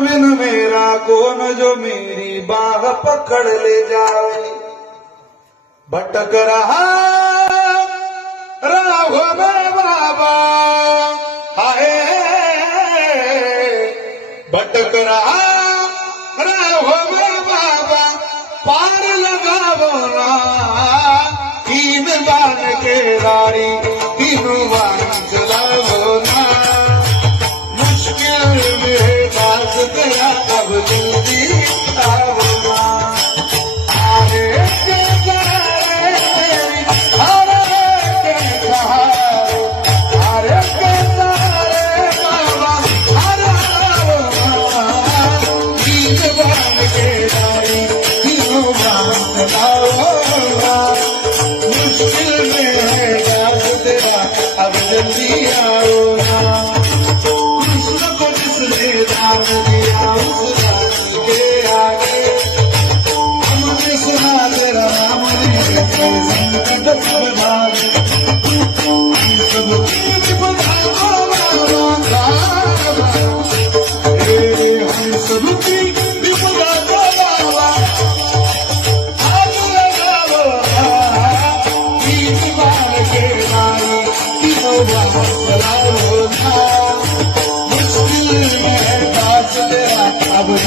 बिन मेरा कौन जो मेरी बाह पकड़ ले जाए? भटक रहा राहो में बाबा, हाय। भटक रहा राहो में बाबा, पार लगा बोला तीन बार के रारी तीनों बान चलावो ना। मुश्किल में गया तब दूरी Oh, Oh, मु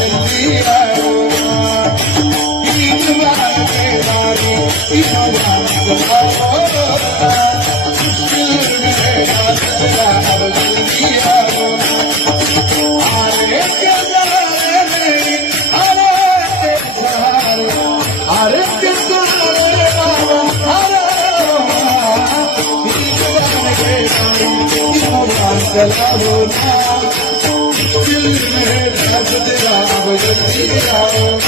मुश्किला के न दिल में धस दिया